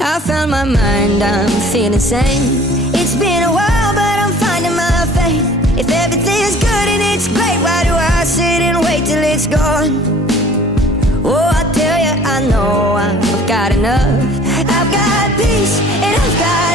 I found my mind, I'm feeling sane. It's been a while, but I'm finding my faith. If everything's good and it's great, why do I sit and wait till it's gone? Oh, I tell you, I know I've got enough. I've got peace and I've got